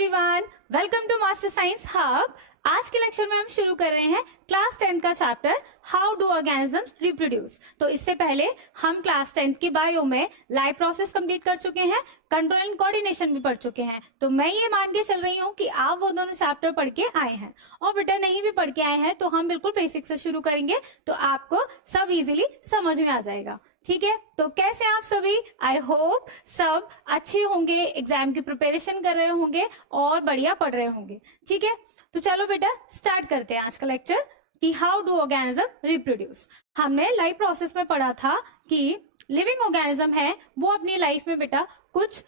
Everyone, welcome to master science hub. आज के lecture में हम शुरू कर रहे हैं क्लास 10 का chapter how do organisms reproduce. तो इससे पहले हम क्लास 10 की बायो में लाइफ प्रोसेस कंप्लीट कर चुके हैं, कंट्रोल एंड कोऑर्डिनेशन भी पढ़ चुके हैं। तो मैं ये मान के चल रही हूँ कि आप वो दोनों चैप्टर पढ़ के आए हैं, और बेटा नहीं भी पढ़ के आए हैं तो हम बिल्कुल बेसिक से शुरू करेंगे, तो आपको सब इजीली समझ में आ जाएगा। ठीक है, तो कैसे आप सभी? आई होप सब अच्छे होंगे, एग्जाम की प्रिपरेशन कर रहे होंगे और बढ़िया पढ़ रहे होंगे। ठीक है, तो चलो बेटा स्टार्ट करते हैं आज का लेक्चर कि हाउ डू ऑर्गेनिज्म रिप्रोड्यूस। हमने लाइफ प्रोसेस में पढ़ा था कि लिविंग ऑर्गेनिज्म है वो अपनी लाइफ में बेटा कुछ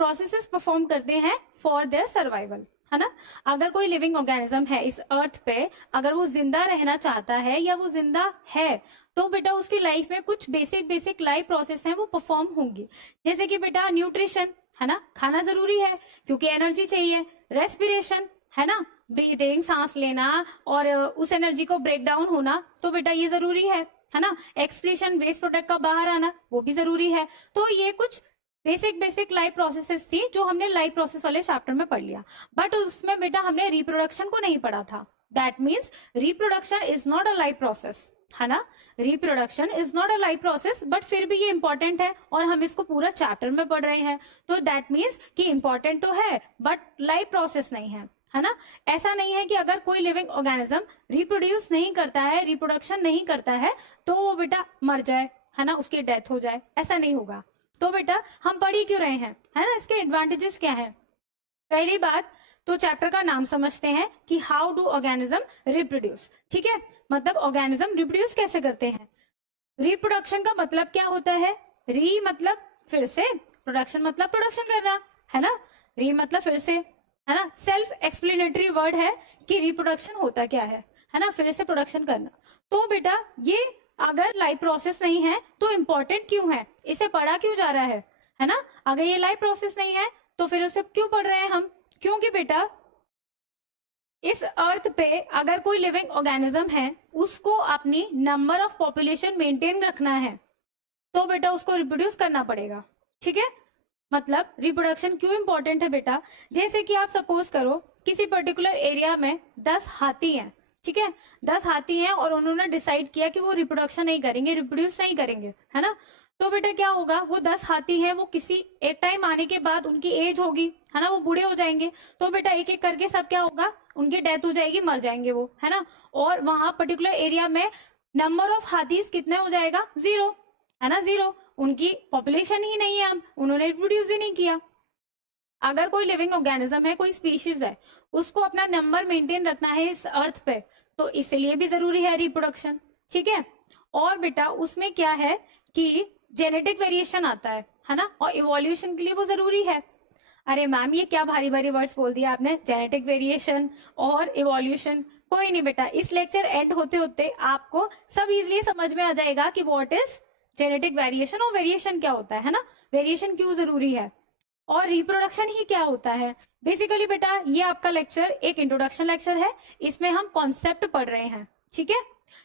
प्रोसेसेस परफॉर्म करते हैं फॉर देयर सर्वाइवल, है ना। अगर कोई लिविंग ऑर्गेनिज्म है इस अर्थ पे, अगर वो जिंदा रहना चाहता है या वो जिंदा है, तो बेटा उसकी लाइफ में कुछ बेसिक लाइफ प्रोसेस हैं वो परफॉर्म होंगी। जैसे कि बेटा न्यूट्रिशन, है ना, खाना जरूरी है क्योंकि एनर्जी चाहिए। रेस्पिरेशन, है ना, ब्रीथिंग, सांस लेना और उस एनर्जी को ब्रेक डाउन होना, तो बेटा ये जरूरी है ना। एक्सक्रीशन, वेस्ट प्रोडक्ट का बाहर आना, वो भी जरूरी है। तो ये कुछ बेसिक लाइफ प्रोसेसेस थी जो हमने लाइफ प्रोसेस वाले चैप्टर में पढ़ लिया, बट उसमें बेटा हमने रिप्रोडक्शन को नहीं पढ़ा था। That means reproduction is not a life process, है ना। Reproduction is not a life process, but फिर भी ये इंपॉर्टेंट है और हम इसको पूरा चैप्टर में पढ़ रहे हैं, तो दैट मीन्स कि इंपॉर्टेंट तो है बट लाइफ प्रोसेस नहीं है ना। ऐसा नहीं है कि अगर कोई लिविंग ऑर्गेनिज्म रिप्रोड्यूस नहीं करता है, रिप्रोडक्शन नहीं करता है, तो वो बेटा मर जाए, है ना, उसकी डेथ हो जाए, ऐसा नहीं होगा। तो बेटा हम पढ़ ही क्यों रहे हैं, है ना, इसके एडवांटेजेस क्या है। पहली बात तो चैप्टर का नाम समझते हैं कि हाउ डू ऑर्गेनिज्म रिप्रोड्यूस। ठीक है, मतलब ऑर्गेनिज्म रिप्रोड्यूस कैसे करते हैं। रिप्रोडक्शन का मतलब क्या होता है? री मतलब फिर से, प्रोडक्शन मतलब प्रोडक्शन करना, है ना। री मतलब फिर से, है ना। सेल्फ एक्सप्लेनेटरी वर्ड है कि रिप्रोडक्शन होता क्या है ना, फिर से प्रोडक्शन करना। तो बेटा ये अगर लाइफ प्रोसेस नहीं है तो इंपॉर्टेंट क्यों है, इसे पढ़ा क्यों जा रहा है ना। अगर ये लाइफ प्रोसेस नहीं है तो फिर उसे क्यों पढ़ रहे हैं हम? क्योंकि बेटा इस अर्थ पे अगर कोई लिविंग ऑर्गेनिज्म है, उसको अपनी नंबर ऑफ पॉपुलेशन मेंटेन रखना है, तो बेटा उसको रिप्रोड्यूस करना पड़ेगा। ठीक है, मतलब रिप्रोडक्शन क्यों इंपॉर्टेंट है बेटा। जैसे कि आप सपोज करो किसी पर्टिकुलर एरिया में 10 हाथी हैं, ठीक है, 10 हाथी हैं और उन्होंने डिसाइड किया कि वो रिप्रोडक्शन नहीं करेंगे, रिप्रोड्यूस नहीं करेंगे, है ना। तो बेटा क्या होगा, वो 10 हाथी हैं, वो किसी एक टाइम आने के बाद उनकी एज होगी, है ना, वो बूढ़े हो जाएंगे, तो बेटा एक एक करके सब क्या होगा, उनकी डेथ हो जाएगी, मर जाएंगे वो, है ना। और वहां पर्टिकुलर एरिया में नंबर ऑफ हाथीज कितने हो जाएगा? 0, है ना, 0। उनकी पॉपुलेशन ही नहीं है, अब उन्होंने रिप्रोड्यूस ही नहीं किया। अगर कोई लिविंग ऑर्गेनिज्म है, कोई स्पीशीज है, उसको अपना नंबर मेंटेन रखना है इस अर्थ पे, तो इसलिए भी जरूरी है रिप्रोडक्शन। ठीक है, और बेटा उसमें क्या है कि जेनेटिक वेरिएशन आता है ना, और इवोल्यूशन के लिए वो जरूरी है। अरे मैम ये क्या भारी भारी वर्ड्स बोल दिया आपने, जेनेटिक वेरिएशन और इवोल्यूशन। कोई नहीं बेटा, इस लेक्चर एंड होते होते आपको सब इजिली समझ में आ जाएगा कि व्हाट इज जेनेटिक वेरिएशन और वेरिएशन क्या होता है ना, वेरिएशन क्यों जरूरी है और रिप्रोडक्शन ही क्या होता है। बेसिकली बेटा ये आपका लेक्चर एक इंट्रोडक्शन लेक्चर है, इसमें हम कॉन्सेप्ट पढ़ रहे हैं। ठीक है,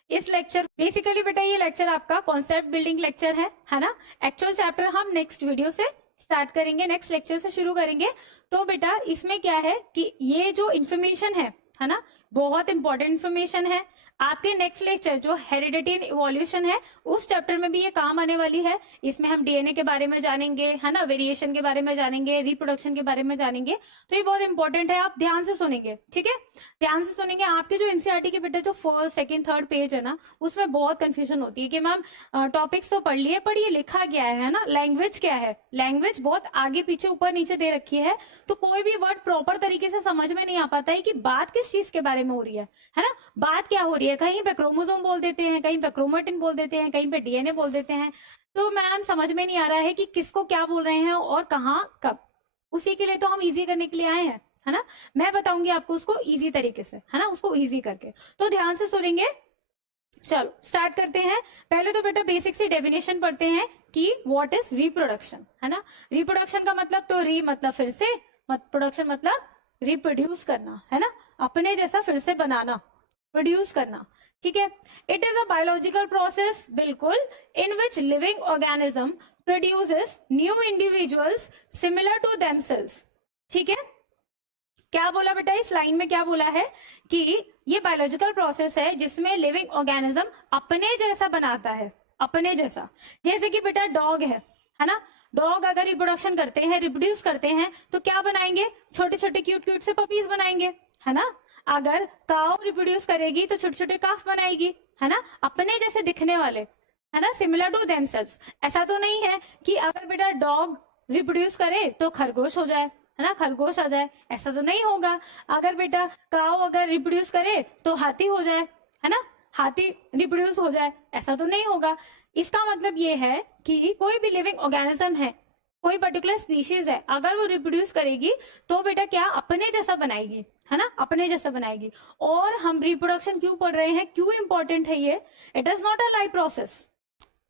इस लेक्चर बेसिकली बेटा ये लेक्चर आपका कॉन्सेप्ट बिल्डिंग लेक्चर है ना। एक्चुअल चैप्टर हम नेक्स्ट वीडियो से स्टार्ट करेंगे, नेक्स्ट लेक्चर से शुरू करेंगे। तो बेटा इसमें क्या है कि ये जो इन्फॉर्मेशन है ना, बहुत इंपॉर्टेंट इन्फॉर्मेशन है। आपके नेक्स्ट लेक्चर जो हेरिडिटी एंड इवोल्यूशन है, उस चैप्टर में भी ये काम आने वाली है। इसमें हम डीएनए के बारे में जानेंगे, है ना, वेरिएशन के बारे में जानेंगे, रिप्रोडक्शन के बारे में जानेंगे। तो ये बहुत इंपॉर्टेंट है, आप ध्यान से सुनेंगे। ठीक है, ध्यान से सुनेंगे। आपके जो एनसीईआरटी के बेटा जो फर्स्ट सेकंड थर्ड पेज है ना, उसमें बहुत कंफ्यूजन होती है कि मैम टॉपिक्स तो पढ़ लिए, पर ये लिखा क्या है ना, लैंग्वेज क्या है। लैंग्वेज बहुत आगे पीछे ऊपर नीचे दे रखी है, तो कोई भी वर्ड प्रॉपर तरीके से समझ में नहीं आ पाता है कि बात किस चीज के बारे में हो रही है ना, बात क्या हो रही है। कहीं पे क्रोमोसोम बोल देते हैं, कहीं पे क्रोमेटिन बोल देते हैं, कहीं पे डीएनए बोल देते हैं। तो मैम समझ में नहीं आ रहा है कि किसको क्या बोल रहे हैं और कहाँ कब। उसी के लिए तो हम इजी करने के लिए आए हैं, है ना। मैं बताऊंगी आपको उसको इजी तरीके से, है ना, उसको इजी करके। तो ध्यान से सुनेंगे। चलो स्टार्ट करते हैं। पहले तो बेटा बेसिक सी डेफिनेशन पढ़ते हैं कि व्हाट इज रिप्रोडक्शन, है ना। रिप्रोडक्शन का मतलब तो री मतलब फिर से, प्रोडक्शन मतलब रिप्रोड्यूस करना, है ना, अपने जैसा फिर से बनाना, प्रोड्यूस करना। ठीक है, it is a biological process, बिल्कुल, in which living organism produces new individuals similar to themselves. ठीक है, क्या बोला बेटा, इस लाइन में क्या बोला है कि ये बायोलॉजिकल प्रोसेस है जिसमें लिविंग ऑर्गेनिज्म अपने जैसा बनाता है, अपने जैसा। जैसे कि बेटा डॉग है ना, डॉग अगर रिप्रोडक्शन करते हैं, रिप्रोड्यूस करते हैं, तो क्या बनाएंगे, छोटे छोटे क्यूट क्यूट से पपीज बनाएंगे, है ना। अगर काऊ रिप्रोड्यूस करेगी तो छोटे छोटे काफ बनाएगी, है ना, अपने जैसे दिखने वाले, है ना, सिमिलर टू देमसेल्व्स। ऐसा तो नहीं है कि अगर बेटा डॉग रिप्रोड्यूस करे तो खरगोश हो जाए, है ना, खरगोश आ जाए, ऐसा तो नहीं होगा। अगर बेटा काऊ अगर रिप्रोड्यूस करे तो हाथी हो जाए, है ना, हाथी रिप्रोड्यूस हो जाए, ऐसा तो नहीं होगा। इसका मतलब ये है कि कोई भी लिविंग ऑर्गेनिज्म है, कोई पर्टिकुलर स्पीशीज है, अगर वो रिप्रोड्यूस करेगी तो बेटा क्या अपने जैसा बनाएगी, है ना, अपने जैसा बनाएगी। और हम रिप्रोडक्शन क्यों पढ़ रहे हैं, क्यों इंपॉर्टेंट है ये, it is not a life process.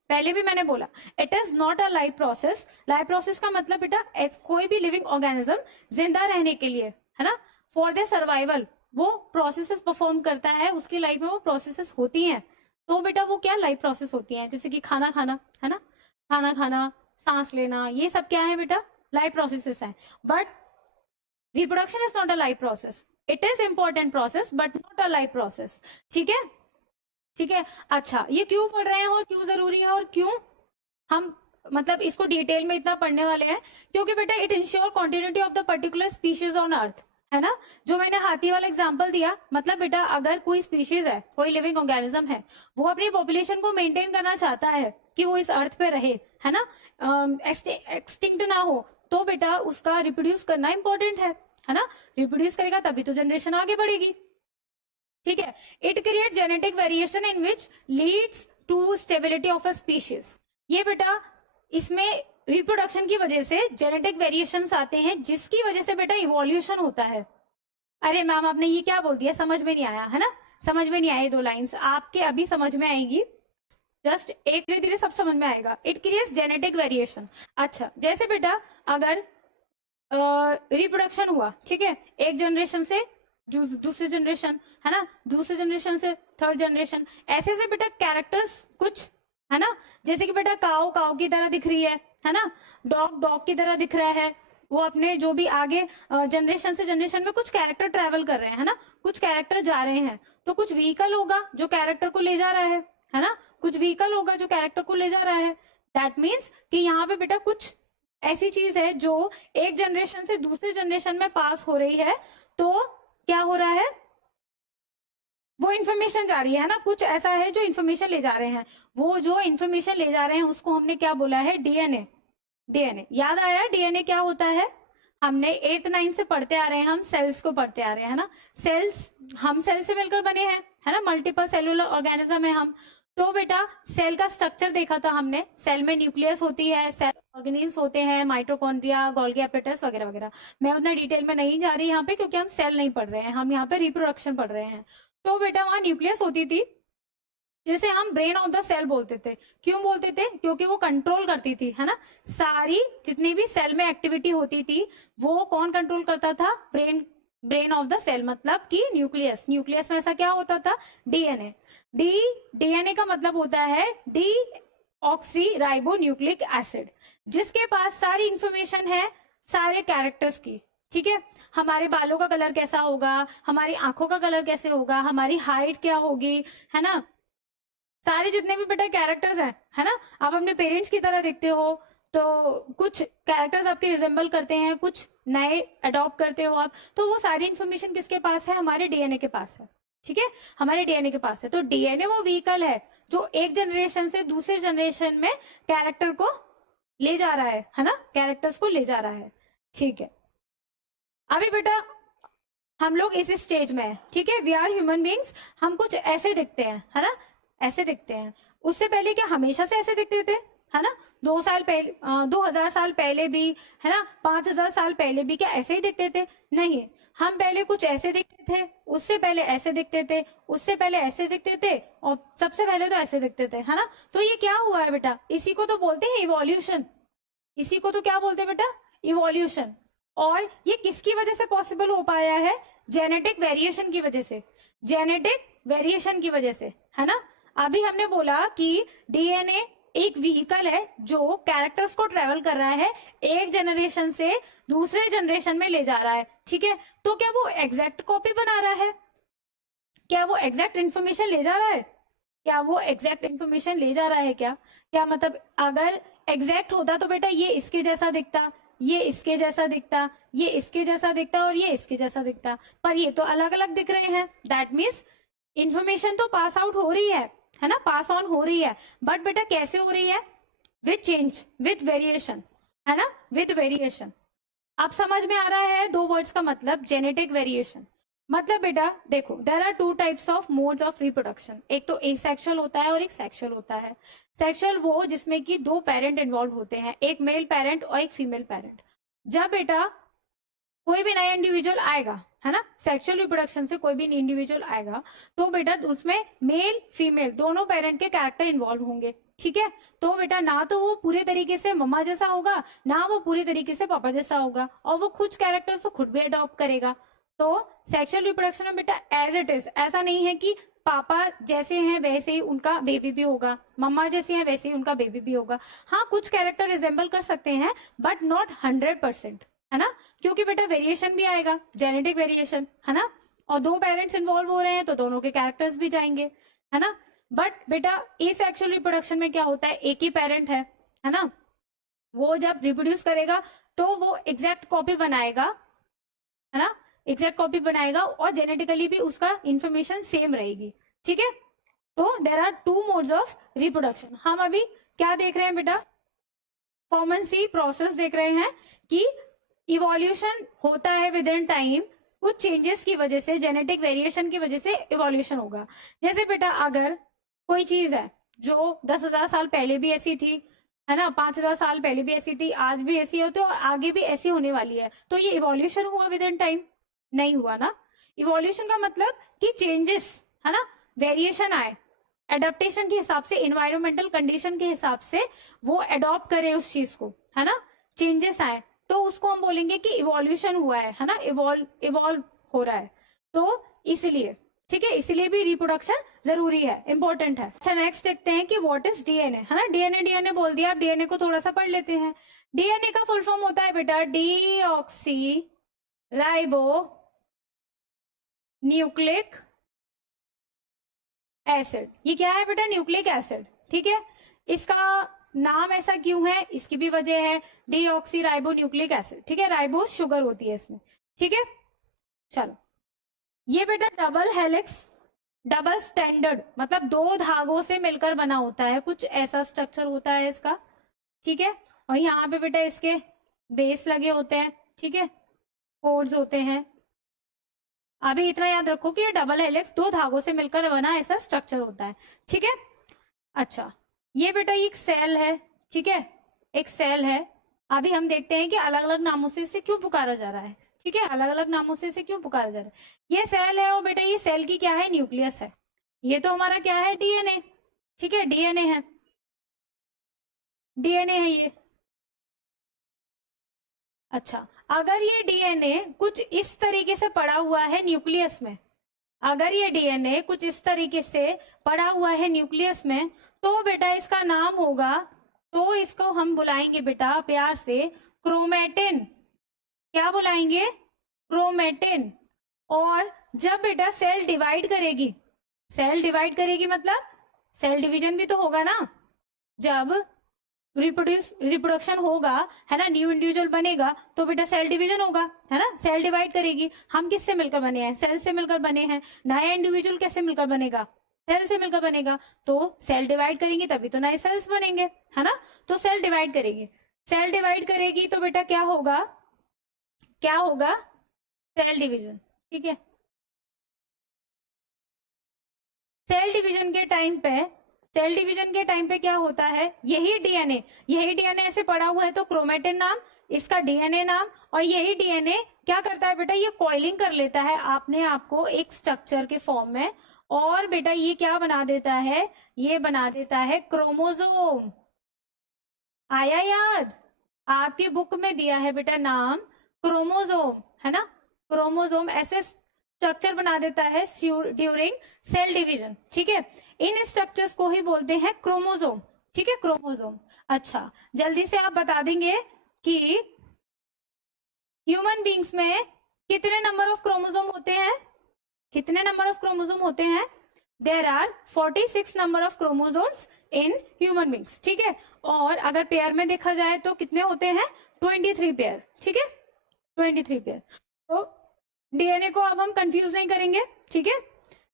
पहले भी मैंने बोला it is not a life process. Life process का मतलब बेटा कोई भी लिविंग ऑर्गेनिज्म जिंदा रहने के लिए, है ना, फॉर द सर्वाइवल वो प्रोसेसेस परफॉर्म करता है, उसकी लाइफ में वो प्रोसेसेस होती हैं। तो बेटा वो क्या लाइफ प्रोसेस होती हैं, जैसे कि खाना खाना, है ना, खाना खाना, सांस लेना, ये सब क्या है बेटा, लाइफ प्रोसेसेस हैं। But reproduction is not a life process, it is important process but not a life process. ठीक है, ठीक है। अच्छा, ये क्यों पढ़ रहे हैं और क्यों जरूरी है और क्यों हम मतलब इसको डिटेल में इतना पढ़ने वाले हैं, क्योंकि बेटा it ensure continuity of the particular species on earth, है ना। जो मैंने हाथी वाला एग्जांपल दिया, मतलब बेटा अगर कोई स्पीशीज है, कोई लिविंग ऑर्गेनिज्म है, वो अपनी पॉपुलेशन को मेंटेन करना चाहता है कि वो इस अर्थ पे रहे, है ना, एक्सटिंक्ट ना हो, तो बेटा उसका रिप्रोड्यूस करना इंपॉर्टेंट है ना। रिप्रोड्यूस करेगा तभी तो जनरेशन आगे बढ़ेगी। ठीक है, it create genetic variation in which leads to stability of a species. ये बेटा इसमें रिप्रोडक्शन की वजह से जेनेटिक वेरिएशंस आते हैं, जिसकी वजह से बेटा इवोल्यूशन होता है। अरे मैम आपने ये क्या बोल दिया, समझ में नहीं आया, है ना, समझ में नहीं आए दो लाइंस, आपके अभी समझ में आएगी, जस्ट एक धीरे धीरे सब समझ में आएगा। It creates genetic variation. अच्छा, जैसे बेटा अगर रिप्रोडक्शन हुआ, ठीक है, एक जनरेशन से दूसरी जनरेशन, है ना, दूसरे जनरेशन से थर्ड जनरेशन, ऐसे से बेटा कैरेक्टर्स कुछ, है ना, जैसे कि बेटा काऊ काऊ की तरह दिख रही है ना, डॉग डॉग की तरह दिख रहा है, वो अपने जो भी आगे जनरेशन से जनरेशन में कुछ कैरेक्टर ट्रेवल कर रहे हैं, है ना, कुछ कैरेक्टर जा रहे हैं, तो कुछ व्हीकल होगा जो कैरेक्टर को ले जा रहा है ना, कुछ व्हीकल होगा जो कैरेक्टर को ले जा रहा है। दैट मीन्स कि यहाँ पे बेटा कुछ ऐसी चीज है जो एक जनरेशन से दूसरे जनरेशन में पास हो रही है, तो क्या हो रहा है, वो इन्फॉर्मेशन जा रही है ना, कुछ ऐसा है जो इन्फॉर्मेशन ले जा रहे हैं, वो जो इन्फॉर्मेशन ले जा रहे हैं उसको हमने क्या बोला है, डीएनए। डीएनए याद आया, डीएनए क्या होता है, हमने 8th 9th से पढ़ते आ रहे हैं, हम सेल्स को पढ़ते आ रहे हैं, है ना, सेल्स, हम सेल से मिलकर बने हैं, है ना, मल्टीपल सेलुलर ऑर्गेनिज्म है हम। तो बेटा सेल का स्ट्रक्चर देखा था हमने, सेल में न्यूक्लियस होती है, सेल ऑर्गेनील्स होते हैं, माइटोकॉन्ड्रिया, गोल्गी एपेटस वगैरह वगैरह। मैं उतना डिटेल में नहीं जा रही यहाँ पे, क्योंकि हम सेल नहीं पढ़ रहे हैं, हम यहाँ पे रिप्रोडक्शन पढ़ रहे हैं। तो बेटा वहां न्यूक्लियस होती थी, जिसे हम ब्रेन ऑफ द सेल बोलते थे। क्यों बोलते थे, क्योंकि वो कंट्रोल करती थी, है ना, सारी जितनी भी सेल में एक्टिविटी होती थी वो कौन कंट्रोल करता था, ब्रेन ऑफ द सेल, मतलब कि न्यूक्लियस। न्यूक्लियस में ऐसा क्या होता था, डीएनए। डीएनए का मतलब होता है D oxy ribo nucleic acid, जिसके पास सारी इंफॉर्मेशन है सारे कैरेक्टर्स की। ठीक है, हमारे बालों का कलर कैसा होगा, हमारी आंखों का कलर कैसे होगा, हमारी हाइट क्या होगी, है ना, सारे जितने भी बेटा कैरेक्टर्स हैं, है ना, आप अपने पेरेंट्स की तरह दिखते हो, तो कुछ कैरेक्टर्स आपके रिजेंबल करते हैं, कुछ नए अडॉप्ट करते हो आप, तो वो सारी इंफॉर्मेशन किसके पास है, हमारे डीएनए के पास है। ठीक है, हमारे डीएनए के पास है। तो डीएनए वो व्हीकल है जो एक जनरेशन से दूसरे जनरेशन में कैरेक्टर को ले जा रहा है ना, कैरेक्टर्स को ले जा रहा है। ठीक है, अभी बेटा हम लोग इस स्टेज में है, ठीक है, वी आर ह्यूमन बींग्स, हम कुछ ऐसे दिखते हैं, है ना, ऐसे दिखते हैं। उससे पहले क्या हमेशा से ऐसे दिखते थे, है ना, 2000 साल पहले भी, है ना, 5000 साल पहले भी क्या ऐसे ही दिखते थे, नहीं, हम पहले कुछ ऐसे दिखते थे, उससे पहले ऐसे दिखते थे, उससे पहले ऐसे दिखते थे, और सबसे पहले तो ऐसे दिखते थे, है ना। तो ये क्या हुआ है बेटा, इसी को तो बोलते हैं इवोल्यूशन, इसी को तो क्या बोलते हैं बेटा, इवोल्यूशन। और ये किसकी वजह से पॉसिबल हो पाया है, जेनेटिक वेरिएशन की वजह से, जेनेटिक वेरिएशन की वजह से, है ना। अभी हमने बोला कि डीएनए एक व्हीकल है जो कैरेक्टर्स को ट्रेवल कर रहा है एक जनरेशन से दूसरे जनरेशन में ले जा रहा है, ठीक है। तो क्या वो एग्जैक्ट कॉपी बना रहा है? क्या वो एग्जैक्ट इंफॉर्मेशन ले जा रहा है? क्या वो एग्जैक्ट इंफॉर्मेशन ले जा रहा है? क्या मतलब अगर एग्जैक्ट होता तो बेटा ये इसके जैसा दिखता, ये इसके जैसा दिखता, ये इसके जैसा दिखता और ये इसके जैसा दिखता, पर ये तो अलग अलग दिख रहे हैं। दैट मीन्स इंफॉर्मेशन तो पास आउट हो रही है ना, पास ऑन हो रही है, बट बेटा कैसे हो रही है? विथ चेंज, विथ वेरिएशन, है ना, विथ वेरिएशन। अब समझ में आ रहा है दो वर्ड्स का मतलब? जेनेटिक वेरिएशन मतलब बेटा देखो, there are two types of modes of reproduction. एक तो एसेक्सुअल होता है और एक सेक्सुअल होता है। सेक्सुअल वो जिसमें कि दो पेरेंट इन्वॉल्व होते हैं, एक मेल पेरेंट और एक फीमेल पेरेंट। जब बेटा कोई भी नया इंडिविजुअल आएगा, है ना, सेक्सुअल रिप्रोडक्शन से कोई भी इंडिविजुअल आएगा, तो बेटा उसमें मेल फीमेल दोनों पेरेंट के कैरेक्टर इन्वॉल्व होंगे, ठीक है। तो बेटा ना तो वो पूरे तरीके से मम्मा जैसा होगा, ना वो पूरे तरीके से पापा जैसा होगा, और वो कुछ कैरेक्टर्स तो खुद भी अडॉप्ट करेगा। तो सेक्सुअल रिप्रोडक्शन में बेटा एज इट इज, ऐसा नहीं है कि पापा जैसे हैं वैसे ही उनका बेबी भी होगा, मम्मा जैसे हैं वैसे ही उनका बेबी भी होगा। हाँ, कुछ कैरेक्टर रिजेंबल कर सकते हैं, बट नॉट 100%, है ना, क्योंकि बेटा वेरिएशन भी आएगा, जेनेटिक वेरिएशन, है ना, और दो पेरेंट्स इन्वॉल्व हो रहे हैं तो दोनों के कैरेक्टर्स भी जाएंगे, है ना। बट बेटा एसेक्सुअल रिप्रोडक्शन में क्या होता है, एक ही पेरेंट है ना, वो जब रिप्रोड्यूस करेगा तो वो एग्जैक्ट कॉपी बनाएगा, है ना, एग्जैक्ट कॉपी बनाएगा, और जेनेटिकली भी उसका इंफॉर्मेशन सेम रहेगी, ठीक है। तो there are two modes of reproduction. हम अभी क्या देख रहे हैं बेटा? कॉमन सी प्रोसेस देख रहे हैं कि इवोल्यूशन होता है विद इन टाइम, कुछ चेंजेस की वजह से, जेनेटिक वेरिएशन की वजह से इवोल्यूशन होगा। जैसे बेटा अगर कोई चीज है जो 10,000 साल पहले भी ऐसी थी, है ना, 5,000 साल पहले भी ऐसी थी, आज भी ऐसी होती है और आगे भी ऐसी होने वाली है, तो ये इवोल्यूशन हुआ विद इन टाइम? नहीं हुआ ना। इवोल्यूशन का मतलब कि चेंजेस, है ना, वेरिएशन आए, एडेप्टेशन के हिसाब से, इन्वायरमेंटल कंडीशन के हिसाब से वो एडॉप्ट करे उस चीज को, है ना, चेंजेस आए, तो उसको हम बोलेंगे कि इवोल्यूशन हुआ है ना, इवॉल्व हो रहा है। तो इसलिए, ठीक है, इसलिए भी रिप्रोडक्शन जरूरी है, इंपॉर्टेंट है। अच्छा, नेक्स्ट देखते हैं कि व्हाट इज डीएनए, है ना। डीएनए बोल दिया, अब डीएनए को थोड़ा सा पढ़ लेते हैं। डीएनए का फुल फॉर्म होता है बेटा डीऑक्सी राइबो न्यूक्लिक एसिड। ये क्या है बेटा? न्यूक्लिक एसिड, ठीक है। इसका नाम ऐसा क्यों है, इसकी भी वजह है, डीऑक्सी राइबो न्यूक्लिक एसिड, ठीक है, राइबोस शुगर होती है इसमें, ठीक है। चलो, ये बेटा डबल हेलिक्स डबल स्टैंडर्ड मतलब दो धागों से मिलकर बना होता है, कुछ ऐसा स्ट्रक्चर होता है इसका, ठीक है। और यहाँ पे बेटा इसके बेस लगे होते हैं, ठीक है, कोड्स होते हैं। अभी इतना याद रखो कि ये डबल हेलिक्स दो धागों से मिलकर बना ऐसा स्ट्रक्चर होता है, ठीक है। अच्छा, ये बेटा एक सेल है, ठीक है, एक सेल है। अभी हम देखते हैं कि अलग अलग नामों से इसे क्यों पुकारा जा रहा है, ठीक है, अलग अलग नामों से इसे क्यों पुकारा जा रहा है। ये सेल है और बेटा ये सेल की क्या है? न्यूक्लियस है। ये तो हमारा क्या है? डीएनए, ठीक है, डीएनए है, डीएनए है ये। अच्छा, अगर ये डीएनए कुछ इस तरीके से पड़ा हुआ है न्यूक्लियस में, अगर ये डीएनए कुछ इस तरीके से पड़ा हुआ है न्यूक्लियस में, तो बेटा इसका नाम होगा, तो इसको हम बुलाएंगे बेटा प्यार से क्रोमेटिन। क्या बुलाएंगे? क्रोमेटिन। और जब बेटा सेल डिवाइड करेगी, सेल डिवाइड करेगी मतलब सेल डिवीजन भी तो होगा ना, जब रिप्रोडक्शन होगा, है ना, न्यू इंडिविजुअल बनेगा, तो बेटा सेल डिवीजन होगा, है ना, सेल डिवाइड करेगी। हम किससे मिलकर बने हैं? सेल से मिलकर बने हैं। नया इंडिविजुअल कैसे मिलकर बनेगा? सेल से मिलकर बनेगा। तो सेल डिवाइड करेंगे तभी तो नए सेल्स बनेंगे, है ना। तो सेल डिवाइड करेगी, सेल डिवाइड करेगी तो बेटा क्या होगा? क्या होगा? सेल डिवीजन, ठीक है। सेल डिवीजन के टाइम पे, सेल डिवीजन के टाइम पे क्या होता है? यही डीएनए ऐसे पड़ा हुआ है तो क्रोमेटिन नाम, इसका डीएनए नाम, और यही डीएनए क्या करता है बेटा? ये कॉइलिंग कर लेता है अपने आप को एक स्ट्रक्चर के फॉर्म में, और बेटा ये क्या बना देता है? ये बना देता है क्रोमोसोम। आया याद? आपकी बुक में दिया है बेटा नाम क्रोमोसोम, है ना, क्रोमोसोम ऐसे स्ट्रक्चर बना देता है ड्यूरिंग सेल डिवीजन, ठीक है। इन स्ट्रक्चर्स को ही बोलते हैं क्रोमोसोम, ठीक है, क्रोमोसोम। अच्छा, जल्दी से आप बता देंगे कि ह्यूमन बींग्स में कितने नंबर ऑफ क्रोमोसोम होते हैं? कितने नंबर ऑफ क्रोमोसोम होते हैं? There are 46 number of chromosomes in human beings, ठीक है। और अगर पेयर में देखा जाए तो कितने होते हैं? 23 पेयर, ठीक है, 23 पेयर। तो डीएनए को अब हम कंफ्यूज नहीं करेंगे, ठीक है।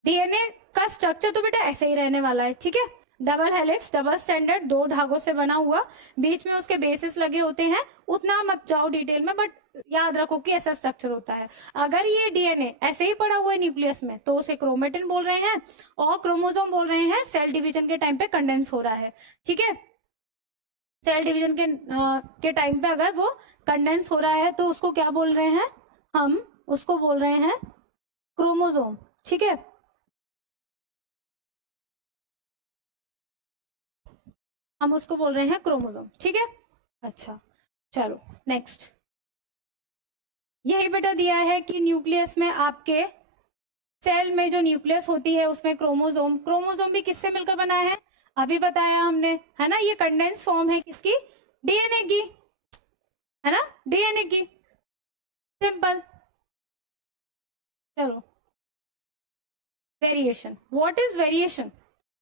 डीएनए का स्ट्रक्चर तो बेटा ऐसे ही रहने वाला है, ठीक है। डबल हेलिक्स, डबल स्टैंडर्ड, 2 धागों से बना हुआ, बीच में उसके बेसिस लगे होते हैं। उतना मत जाओ डिटेल में, बट याद रखो कि ऐसा स्ट्रक्चर होता है। अगर ये डीएनए ऐसे ही पड़ा हुआ है न्यूक्लियस में तो उसे क्रोमेटिन बोल रहे हैं, और क्रोमोसोम बोल रहे हैं सेल डिवीजन के टाइम पे कंडेंस हो रहा है, ठीक है। सेल डिवीजन के टाइम पे अगर वो कंडेंस हो रहा है तो उसको क्या बोल रहे हैं? हम उसको बोल रहे हैं क्रोमोसोम, ठीक है। हम उसको बोल रहे हैं क्रोमोसोम, ठीक है। अच्छा, चलो नेक्स्ट। यही बेटा दिया है कि न्यूक्लियस में आपके सेल में जो न्यूक्लियस होती है उसमें क्रोमोसोम, क्रोमोसोम भी किससे मिलकर बना है? अभी बताया हमने, है ना। ये कंडेंस फॉर्म है किसकी? डीएनए की, है ना, डीएनए की, सिंपल। चलो, वेरिएशन, व्हाट इज वेरिएशन?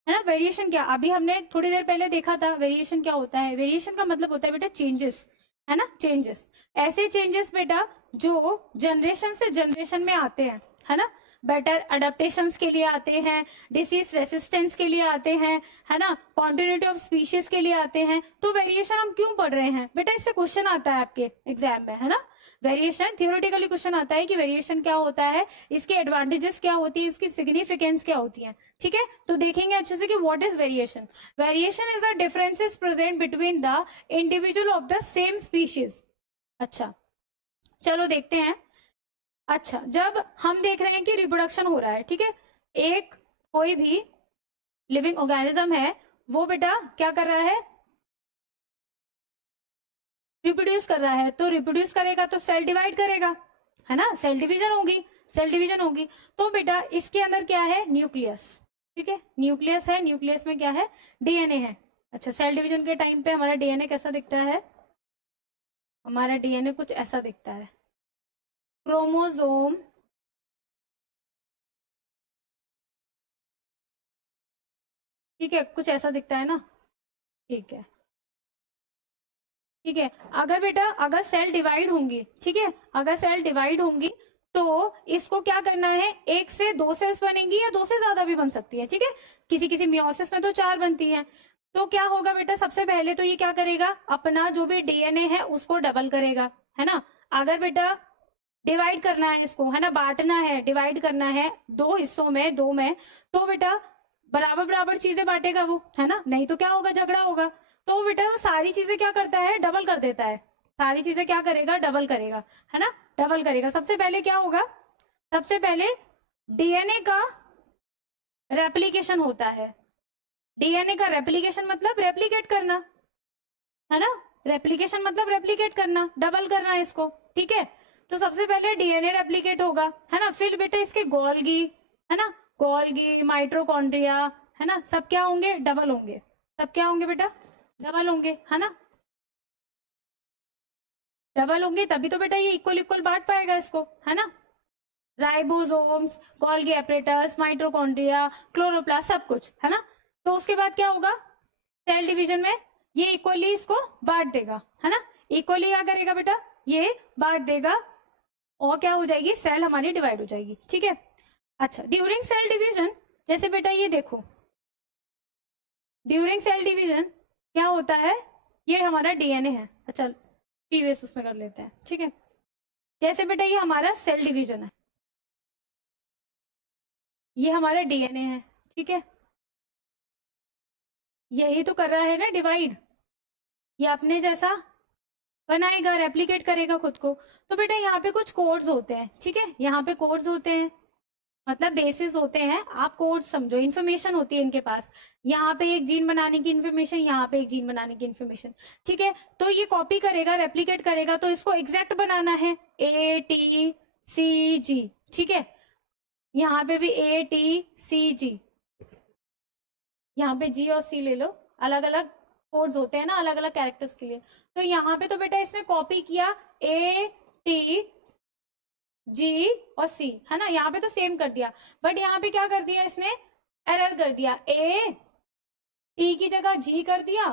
है ना, वेरिएशन क्या, अभी हमने थोड़ी देर पहले देखा था वेरिएशन क्या होता है। वेरिएशन का मतलब होता है बेटा चेंजेस, है ना, चेंजेस। ऐसे चेंजेस बेटा जो जनरेशन से जनरेशन में आते हैं, है ना, बेटर अडेप्टेशंस के लिए आते हैं, डिसीज रेसिस्टेंस के लिए आते हैं, है ना, कॉन्टिन्यूटी ऑफ स्पीशीज के लिए आते हैं। तो वेरिएशन हम क्यों पढ़ रहे हैं बेटा? इससे क्वेश्चन आता है आपके एग्जाम में, है ना। वेरिएशन थियोरेटिकली क्वेश्चन आता है कि वेरिएशन क्या होता है, इसके एडवांटेजेस क्या होती है, इसकी सिग्निफिकेंस क्या होती है, ठीक है। तो देखेंगे अच्छे से कि what is variation. Variation is a differences present between the individual of the same species. अच्छा, चलो देखते हैं। अच्छा, जब हम देख रहे हैं कि रिप्रोडक्शन हो रहा है, ठीक है, एक कोई भी लिविंग ऑर्गेनिज्म है, वो बेटा क्या कर रहा है? रिप्रोड्यूस कर रहा है। तो रिप्रोड्यूस करेगा तो सेल डिवाइड करेगा, है ना, सेल डिवीजन होगी, सेल डिवीजन होगी। तो बेटा इसके अंदर क्या है? न्यूक्लियस, ठीक है, न्यूक्लियस है, न्यूक्लियस में क्या है? डीएनए है। अच्छा, सेल डिवीजन के टाइम पे हमारा डीएनए कैसा दिखता है? हमारा डीएनए कुछ ऐसा दिखता है, क्रोमोसोम, ठीक है, कुछ ऐसा दिखता है ना, ठीक है, ठीक है। अगर बेटा अगर सेल डिवाइड होंगी, ठीक है, अगर सेल डिवाइड होंगी तो इसको क्या करना है? एक से दो सेल्स बनेंगी या दो से ज्यादा भी बन सकती है, ठीक है। किसी किसी मियोसिस में तो 4 बनती है। तो क्या होगा बेटा? सबसे पहले तो ये क्या करेगा? अपना जो भी डीएनए है उसको डबल करेगा, है ना। अगर बेटा डिवाइड करना है इसको, है ना, बांटना है, डिवाइड करना है दो हिस्सों में, दो में, तो बेटा बराबर बराबर चीजें बांटेगा वो, है ना, नहीं तो क्या होगा? झगड़ा होगा। तो बेटा वो सारी चीजें क्या करता है? डबल कर देता है। सारी चीजें क्या करेगा? डबल करेगा, है ना, डबल करेगा। सबसे पहले क्या होगा? सबसे पहले डीएनए का रेप्लीकेशन होता है। डीएनए का रेप्लीकेशन मतलब रेप्लीकेट करना, है ना, रेप्लीकेशन मतलब रेप्लीकेट करना, डबल करना इसको, ठीक है। तो सबसे पहले डीएनए रेप्लीकेट होगा, है ना, फिर बेटा इसके गोल्गी, है ना, गोल्गी, माइट्रोकॉन्ड्रिया, है ना, सब क्या होंगे? डबल होंगे। सब क्या होंगे बेटा? डबल होंगे, है ना, डबल होंगे तभी तो बेटा ये इक्वल इक्वल बांट पाएगा इसको, है ना। Ribosomes, Golgi apparatus, mitochondria, chloroplast, सब कुछ, है ना। तो उसके बाद क्या होगा? सेल डिवीजन में ये इक्वली इसको बांट देगा, है ना, इक्वली क्या करेगा बेटा? ये बांट देगा, और क्या हो जाएगी? सेल हमारी डिवाइड हो जाएगी, ठीक है। अच्छा, ड्यूरिंग सेल डिवीजन, जैसे बेटा ये देखो, ड्यूरिंग सेल डिवीजन क्या होता है? ये हमारा डीएनए है। अच्छा, प्रीवियस उसमें कर लेते हैं, ठीक है। जैसे बेटा ये हमारा सेल डिवीजन है, ये हमारा डीएनए है, ठीक है, यही तो कर रहा है ना डिवाइड, ये अपने जैसा बनाएगा, रेप्लिकेट करेगा खुद को। तो बेटा यहाँ पे कुछ कोड्स होते हैं, ठीक है, यहाँ पे कोड्स होते हैं, मतलब बेसिस होते हैं, आप कोड समझो, इन्फॉर्मेशन होती है इनके पास। यहाँ पे एक जीन बनाने की इन्फॉर्मेशन, यहाँ पे एक जीन बनाने की इन्फॉर्मेशन, ठीक है। तो ये कॉपी करेगा, रेप्लिकेट करेगा, तो इसको एग्जैक्ट बनाना है, ATCG, ठीक है। यहाँ पे भी ATCG, यहाँ पे G और C ले लो, अलग अलग कोड्स होते हैं ना, अलग अलग कैरेक्टर्स के लिए। तो यहाँ पे तो बेटा इसने कॉपी किया टी, जी और सी, है ना। यहाँ पे तो सेम कर दिया, बट यहाँ पे क्या कर दिया इसने, एरर कर दिया। ए टी की जगह जी कर दिया,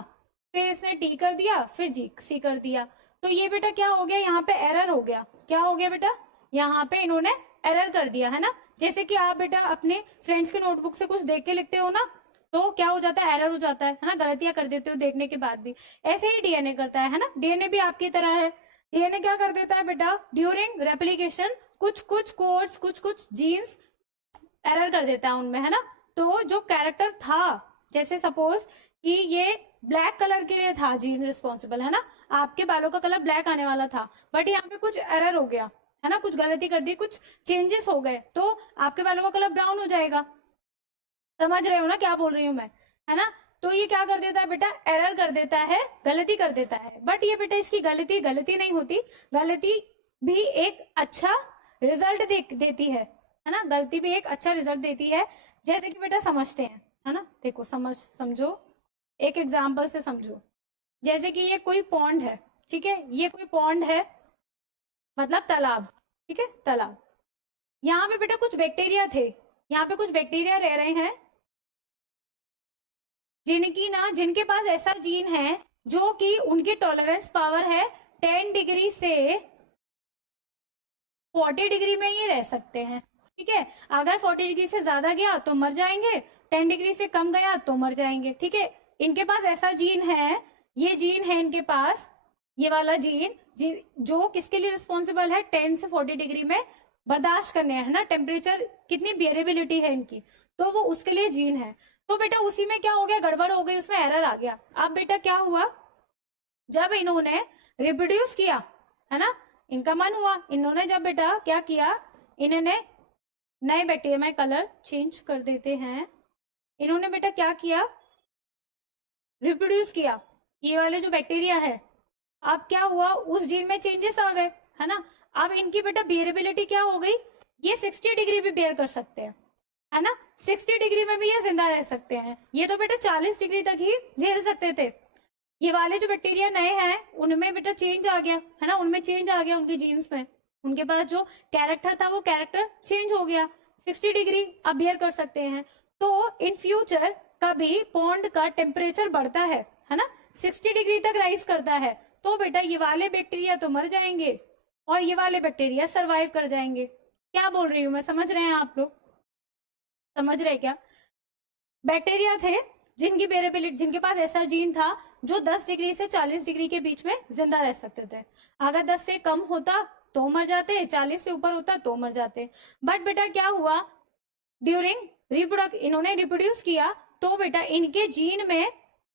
फिर इसने टी कर दिया, फिर जी सी कर दिया। तो ये बेटा क्या हो गया, यहाँ पे एरर हो गया। क्या हो गया बेटा, यहाँ पे इन्होंने एरर कर दिया, है ना। जैसे कि आप बेटा अपने फ्रेंड्स के नोटबुक से कुछ देख के लिखते हो ना, तो क्या हो जाता है, एरर हो जाता है ना, गलतियां कर देते हो देखने के बाद भी। ऐसे ही डीएनए करता है ना, डीएनए भी आपकी तरह है। डीएनए क्या कर देता है बेटा, ड्यूरिंग रेप्लिकेशन कुछ कुछ कोड्स, कुछ कुछ जीन्स एरर कर देता है उनमें, है ना। तो जो कैरेक्टर था, जैसे सपोज कि ये ब्लैक कलर के लिए था जीन रिस्पॉन्सिबल, है ना, आपके बालों का कलर ब्लैक आने वाला था, बट यहाँ पे कुछ एरर हो गया, है ना, कुछ गलती कर दी, कुछ चेंजेस हो गए, तो आपके बालों का कलर ब्राउन हो जाएगा। समझ रहे हो ना क्या बोल रही हूँ मैं, है ना। तो ये क्या कर देता है बेटा, एरर कर देता है, गलती कर देता है। बट ये बेटा इसकी गलती गलती नहीं होती, गलती भी एक अच्छा रिजल्ट देती है ना, गलती भी एक अच्छा रिजल्ट देती है। जैसे कि बेटा समझते हैं, है ना, देखो समझो, एक एग्जाम्पल से समझो। जैसे कि ये कोई पॉन्ड है, ठीक है, ये कोई पॉन्ड है, मतलब तालाब, ठीक है, तालाब। यहाँ पे बेटा कुछ बैक्टीरिया थे, यहाँ पे कुछ बैक्टीरिया रह रहे हैं, जिनके पास ऐसा जीन है जो कि उनकी टॉलरेंस पावर है 10 डिग्री से 40 डिग्री में ये रह सकते हैं, ठीक है। अगर 40 डिग्री से ज्यादा गया तो मर जाएंगे, 10 डिग्री से कम गया तो मर जाएंगे, ठीक है। इनके पास ऐसा जीन है, ये जीन है इनके पास, ये वाला जीन जो किसके लिए रिस्पॉन्सिबल है, 10 से 40 डिग्री में बर्दाश्त करने, है ना, टेम्परेचर कितनी वेरिएबिलिटी है इनकी, तो वो उसके लिए जीन है। तो बेटा उसी में क्या हो गया, गड़बड़ हो गई, उसमें एरर आ गया। अब बेटा क्या हुआ, जब इन्होंने रिप्रोड्यूस किया, है ना, इनका मन हुआ, इन्होंने जब बेटा क्या किया, इन्होंने नए बैक्टीरिया में कलर चेंज कर देते हैं, इन्होंने बेटा क्या किया, रिप्रोड्यूस किया, ये वाले जो बैक्टीरिया है। अब क्या हुआ, उस जीन में चेंजेस आ गए, है ना। अब इनकी बेटा बियरेबिलिटी क्या हो गई, ये 60 डिग्री भी बियर कर सकते हैं, है ना, 60 डिग्री में भी ये जिंदा रह सकते हैं। ये तो बेटा 40 डिग्री तक ही झेल सकते थे। ये वाले जो बैक्टीरिया नए हैं उनमें बेटा चेंज आ गया, है ना, उनमें चेंज आ गया, उनके जीन्स में, उनके पास जो कैरेक्टर था वो कैरेक्टर चेंज हो गया, 60 डिग्री अब बियर कर सकते हैं। तो इन फ्यूचर कभी पॉन्ड का टेम्परेचर बढ़ता है ना, 60 डिग्री तक राइज करता है, तो बेटा ये वाले बैक्टीरिया तो मर जाएंगे और ये वाले बैक्टीरिया सरवाइव कर जाएंगे। क्या बोल रही हूँ मैं, समझ रहे हैं आप लोग, समझ रहे क्या। बैक्टीरिया थे जिनकी वेरिएबिलिटी, जिनके पास ऐसा जीन था जो 10 डिग्री से 40 डिग्री के बीच में जिंदा रह सकते थे। अगर 10 से कम होता तो मर जाते, 40 से ऊपर होता तो मर जाते। बट बेटा क्या हुआ, ड्यूरिंग इन्होंने रिप्रोड्यूस किया, तो बेटा इनके जीन में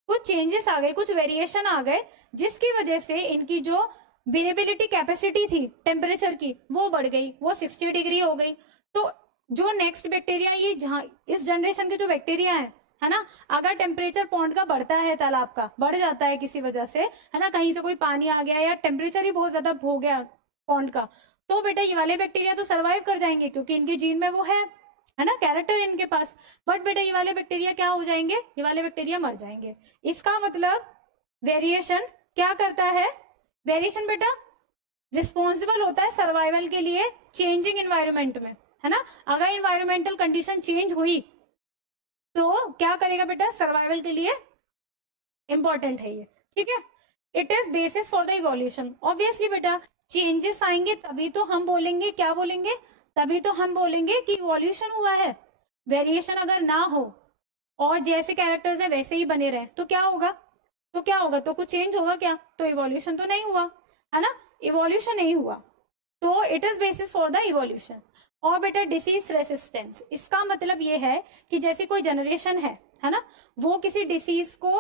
कुछ चेंजेस आ गए, कुछ वेरिएशन आ गए, जिसकी वजह से इनकी जो वेरिएबिलिटी कैपेसिटी थी टेम्परेचर की वो बढ़ गई, वो 60 डिग्री हो गई। तो जो नेक्स्ट बैक्टीरिया, ये जहां इस जनरेशन के जो बैक्टीरिया है ना, अगर टेम्परेचर पॉन्ड का बढ़ता है, तालाब का बढ़ जाता है किसी वजह से, है ना, कहीं से कोई पानी आ गया या टेम्परेचर ही बहुत ज्यादा हो गया पॉन्ड का, तो बेटा ये वाले बैक्टीरिया तो सरवाइव कर जाएंगे क्योंकि इनके जीन में वो है ना, कैरेक्टर इनके पास। बट बेटा ये वाले बैक्टीरिया क्या हो जाएंगे, ये वाले बैक्टीरिया मर जाएंगे। इसका मतलब वेरिएशन क्या करता है, वेरिएशन बेटा रिस्पॉन्सिबल होता है सर्वाइवल के लिए चेंजिंग एनवायरमेंट में, है ना। अगर एनवायरमेंटल कंडीशन चेंज हुई तो क्या करेगा बेटा, सर्वाइवल के लिए इंपॉर्टेंट है ये, ठीक है। It is basis for the evolution. Obviously बेटा चेंजेस आएंगे तभी तो हम बोलेंगे, क्या बोलेंगे, तभी तो हम बोलेंगे कि इवोल्यूशन हुआ है। वेरिएशन अगर ना हो और जैसे कैरेक्टर्स है वैसे ही बने रहे तो क्या होगा, तो क्या होगा, तो कुछ चेंज होगा क्या, तो इवोल्यूशन तो नहीं हुआ, है ना, इवोल्यूशन नहीं हुआ। तो it is basis for the evolution. और बेटा डिसीज रेसिस्टेंस, इसका मतलब ये है कि जैसे कोई जनरेशन है ना, वो किसी डिसीज को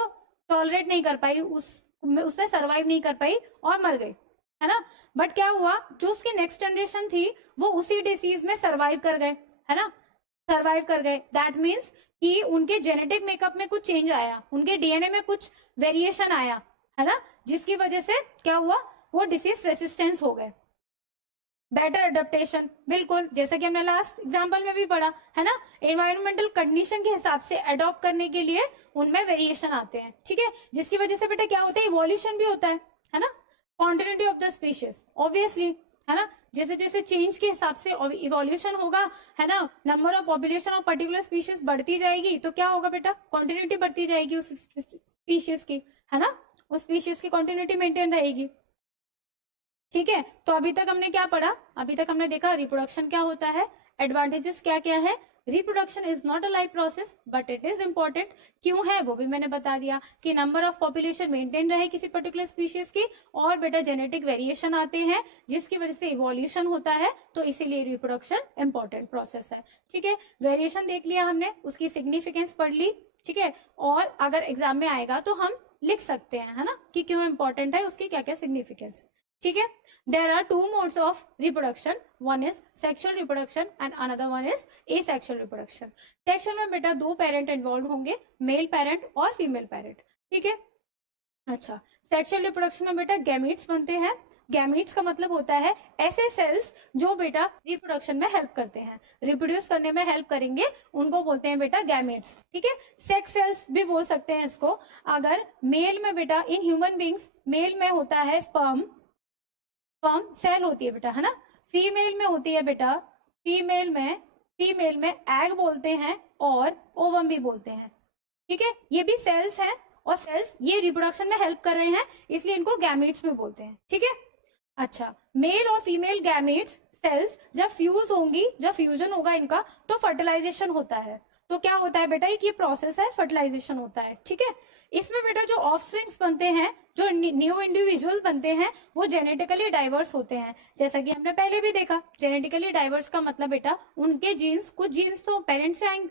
टॉलरेट नहीं कर पाई, उसमें सरवाइव नहीं कर पाई और मर गई, है ना। बट क्या हुआ, जो उसकी नेक्स्ट जनरेशन थी वो उसी डिसीज में सरवाइव कर गए, है ना, सरवाइव कर गए। दैट मीन्स कि उनके जेनेटिक मेकअप में कुछ चेंज आया, उनके डीएनए में कुछ वेरिएशन आया, है ना, जिसकी वजह से क्या हुआ, वो डिसीज रेसिस्टेंस हो गए। बेटर अडेप्टेशन, बिल्कुल जैसा कि हमने लास्ट एग्जांपल में भी पढ़ा, है ना, एनवायरमेंटल कंडीशन के हिसाब से अडॉप्ट करने के लिए उनमें वेरिएशन आते हैं, ठीक है, जिसकी वजह से बेटा क्या होता है, इवोल्यूशन भी होता है ना, continuity of the species, obviously है ना। जैसे जैसे चेंज के हिसाब से इवोल्यूशन होगा, है ना, number of population of particular species बढ़ती जाएगी, तो क्या होगा बेटा, कॉन्टिन्यूटी बढ़ती जाएगी उस स्पीशीज की, है ना, उस स्पीशीज की कॉन्टिन्यूटी मेंटेन रहेगी। ठीक है, तो अभी तक हमने क्या पढ़ा, अभी तक हमने देखा रिप्रोडक्शन क्या होता है, एडवांटेजेस क्या क्या है। Reproduction is not a life process but it is important, क्यों है वो भी मैंने बता दिया, कि नंबर ऑफ पॉपुलेशन मेंटेन रहे किसी पर्टिकुलर स्पीशीज की, और बेटा जेनेटिक वेरिएशन आते हैं जिसकी वजह से इवोल्यूशन होता है, तो इसीलिए रिप्रोडक्शन इंपॉर्टेंट प्रोसेस है। ठीक है, वेरिएशन देख लिया हमने, उसकी सिग्निफिकेंस पढ़ ली। ठीक है, और अगर एग्जाम में आएगा तो हम लिख सकते हैं, है ना, कि क्यों इंपॉर्टेंट है, उसकी क्या क्या सिग्निफिकेंस है। ठीक है, there are two modes of reproduction, one is sexual reproduction and another one is asexual reproduction। Sexual में बेटा दो पेरेंट इन्वॉल्व होंगे, मेल पेरेंट और फीमेल पेरेंट। ठीक है, अच्छा, सेक्सुअल रिप्रोडक्शन में बेटा गैमीट्स बनते हैं। गैमीट्स का मतलब होता है ऐसे सेल्स जो बेटा रिप्रोडक्शन में हेल्प करते हैं, रिप्रोड्यूस करने में हेल्प करेंगे, उनको बोलते हैं बेटा गैमेट्स। ठीक है, सेक्स सेल्स भी बोल सकते हैं इसको। अगर मेल में बेटा, इन ह्यूमन बींग्स मेल में होता है स्पर्म सेल होती है बेटा, है ना। फीमेल में होती है बेटा, फीमेल में एग बोलते हैं और ओवम भी बोलते हैं। ठीक है, ये भी सेल्स हैं, और सेल्स ये रिप्रोडक्शन में हेल्प कर रहे हैं, इसलिए इनको गैमेट्स में बोलते हैं। ठीक है, अच्छा, मेल और फीमेल गैमेट्स सेल्स जब फ्यूज होंगी, जब फ्यूजन होगा इनका, तो फर्टिलाइजेशन होता है। तो क्या होता है बेटा, ये प्रोसेस है, फर्टिलाइजेशन होता है। ठीक है, इसमें बेटा जो ऑफस्प्रिंग्स बनते हैं, जो न्यू इंडिविजुअल बनते हैं, वो जेनेटिकली डाइवर्स होते हैं। जैसा कि हमने पहले भी देखा, जेनेटिकली डाइवर्स का मतलब बेटा उनके जीन्स, कुछ जीन्स तो पेरेंट्स से आएंगे,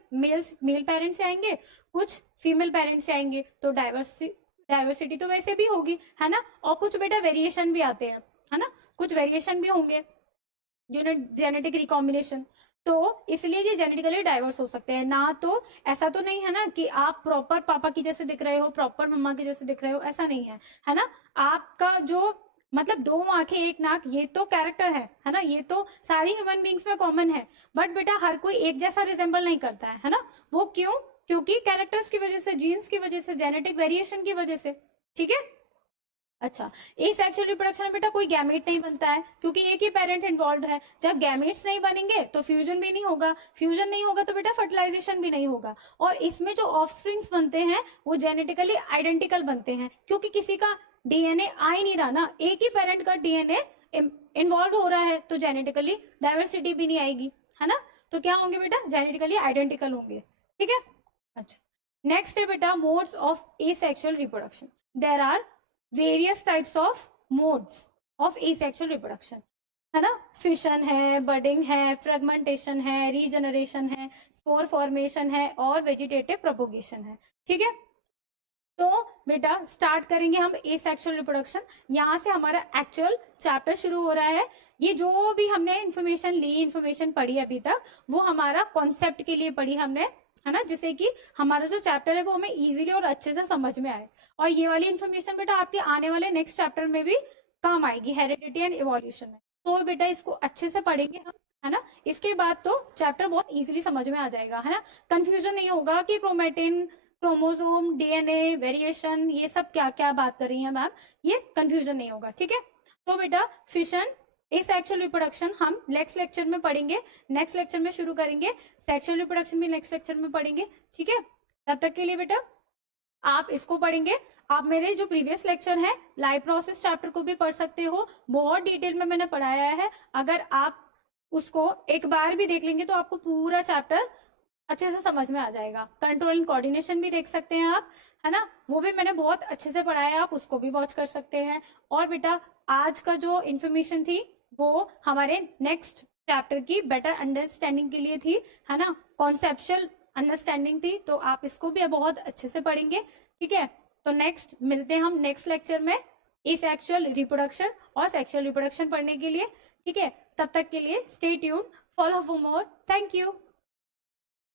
मेल पेरेंट्स से आएंगे, कुछ फीमेल पेरेंट्स से आएंगे, तो डाइवर्सिटी तो वैसे भी होगी, है ना। और कुछ बेटा वेरिएशन भी आते हैं, है ना, कुछ वेरिएशन भी होंगे, जेनेटिक रिकॉम्बिनेशन, तो इसलिए ये जेनेटिकली डाइवर्स हो सकते हैं ना। तो ऐसा तो नहीं है ना कि आप प्रॉपर पापा की जैसे दिख रहे हो, प्रॉपर मम्मा की जैसे दिख रहे हो, ऐसा नहीं है, है ना। आपका जो मतलब दो आंखें एक नाक, ये तो कैरेक्टर है ना, ये तो सारी ह्यूमन बींग्स में कॉमन है, बट बेटा हर कोई एक जैसा रिजेंबल नहीं करता है ना। वो क्यों, क्योंकि कैरेक्टर्स की वजह से, जीन्स की वजह से, जेनेटिक वेरिएशन की वजह से। ठीक है, अच्छा, एसेक्सुअल रिप्रोडक्शन में बेटा कोई गैमेट नहीं बनता है, क्योंकि एक ही पेरेंट इन्वॉल्व है। जब गैमेट्स नहीं बनेंगे तो फ्यूजन भी नहीं होगा, फ्यूजन नहीं होगा तो बेटा फर्टिलाइजेशन भी नहीं होगा। और इसमें जो ऑफस्प्रिंग्स बनते हैं वो जेनेटिकली आइडेंटिकल बनते हैं, क्योंकि किसी का डीएनए आ ही नहीं रहा ना, एक ही पेरेंट का डीएनए इन्वॉल्व हो रहा है, तो जेनेटिकली डाइवर्सिटी भी नहीं आएगी, है ना। तो क्या होंगे बेटा, जेनेटिकली आइडेंटिकल होंगे। ठीक है, अच्छा, नेक्स्ट है बेटा modes of asexual reproduction. There are various types of modes of asexual reproduction, है ना। फिशन है, बडिंग है, फ्रेगमेंटेशन है, रीजनरेशन है, स्पोर फॉर्मेशन है, और वेजिटेटिव प्रोपोगेशन है। ठीक है, तो बेटा स्टार्ट करेंगे हम एसेक्सुअल रिप्रोडक्शन। यहाँ से हमारा एक्चुअल चैप्टर शुरू हो रहा है। ये जो भी हमने इन्फॉर्मेशन ली, इन्फॉर्मेशन पढ़ी अभी तक, वो हमारा कॉन्सेप्ट के लिए पढ़ी हमने, है ना, जिससे कि हमारा जो चैप्टर है वो हमें इजीली और अच्छे से समझ में आए। और ये वाली इन्फॉर्मेशन बेटा आपके आने वाले नेक्स्ट चैप्टर में भी काम आएगी, हेरिडिटी एंड इवोल्यूशन में। तो बेटा इसको अच्छे से पढ़ेंगे हम, है ना। इसके बाद तो चैप्टर बहुत इजीली समझ में आ जाएगा, है ना। कंफ्यूजन नहीं होगा कि क्रोमेटिन, क्रोमोसोम, डीएनए, वेरिएशन, ये सब क्या क्या बात कर रही है मैम, ये कंफ्यूजन नहीं होगा। ठीक है, तो बेटा फिशन, एसेक्सुअल रिप्रोडक्शन हम नेक्स्ट लेक्चर में पढ़ेंगे, नेक्स्ट लेक्चर में शुरू करेंगे। सेक्सुअल रिप्रोडक्शन भी नेक्स्ट लेक्चर में पढ़ेंगे। ठीक है, तब तक के लिए बेटा आप इसको पढ़ेंगे। आप मेरे जो प्रीवियस लेक्चर है लाइव प्रोसेस चैप्टर को भी पढ़ सकते हो, बहुत डिटेल में मैंने पढ़ाया है। अगर आप उसको एक बार भी देख लेंगे तो आपको पूरा चैप्टर अच्छे से समझ में आ जाएगा। कंट्रोल एंड कोऑर्डिनेशन भी देख सकते हैं आप, है ना, वो भी मैंने बहुत अच्छे से पढ़ाया है, आप उसको भी वॉच कर सकते हैं। और बेटा आज का जो इन्फॉर्मेशन थी वो हमारे नेक्स्ट चैप्टर की बेटर अंडरस्टैंडिंग के लिए थी, है ना, कॉन्सेप्चुअल अंडरस्टैंडिंग थी, तो आप इसको भी बहुत अच्छे से पढ़ेंगे। ठीक है, तो नेक्स्ट मिलते हैं हम नेक्स्ट लेक्चर में एसेक्सुअल रिप्रोडक्शन और सेक्सुअल रिप्रोडक्शन पढ़ने के लिए। ठीक है, तब तक के लिए stay tuned, follow for more. Thank you.